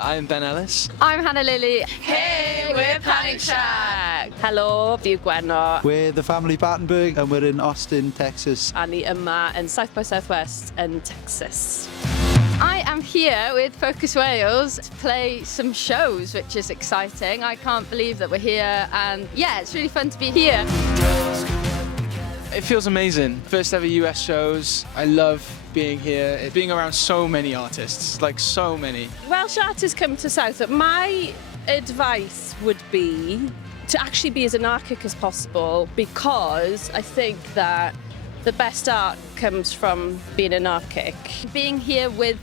I'm Ben Ellis. I'm Hana Lili. Hey, we're Panic Shack. Hello, fi Gwenno. We're the Family Battenberg and we're in Austin, Texas. A ni yma in South by Southwest in Texas. I am here with Focus Wales to play some shows, which is exciting. I can't believe that we're here, and yeah, it's really fun to be here. It feels amazing. First ever US shows. I love being here, being around so many artists, like so many. Welsh artists come to South. My advice would be to actually be as anarchic as possible, because I think that the best art comes from being anarchic. Being here with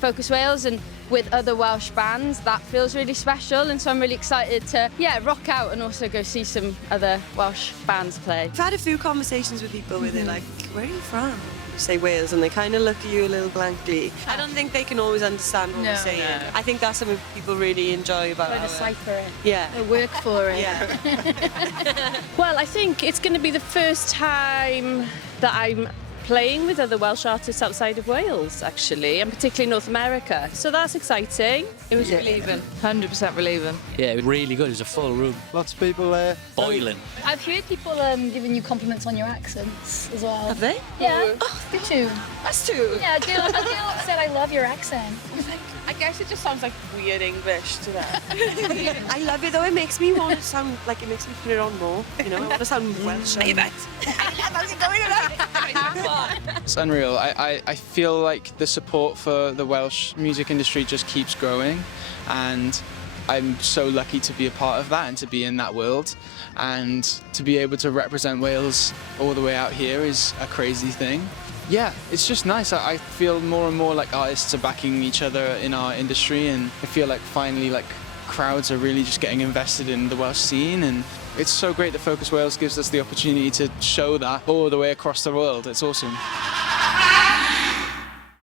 Focus Wales and with other Welsh bands, that feels really special, and so I'm really excited to rock out and also go see some other Welsh bands play. I've had a few conversations with people where they're like, where are you from? You say Wales, and they kind of look at you a little blankly. I don't think they can always understand what we're saying. No. I think that's something people really enjoy about it. They decipher it. Yeah. They work for it. Yeah. Well, I think it's going to be the first time that I'm playing with other Welsh artists outside of Wales, actually, and particularly North America. So that's exciting. It was relieving, 100% relieving. Yeah, it was really good. It was a full room. Lots of people there. Boiling. I've heard people giving you compliments on your accents as well. Have they? Yeah. Oh, they too. Us too. Yeah, Gail said, I love your accent. I guess it just sounds like weird English to them. I love it though. It makes me want to sound like, it makes me put it on more. You know, I want to sound Welsh. It's unreal. I feel like the support for the Welsh music industry just keeps growing, and I'm so lucky to be a part of that and to be in that world, and to be able to represent Wales all the way out here is a crazy thing. Yeah, it's just nice. I feel more and more like artists are backing each other in our industry, and I feel like finally like crowds are really just getting invested in the Welsh scene, and it's so great that Focus Wales gives us the opportunity to show that all the way across the world. It's awesome.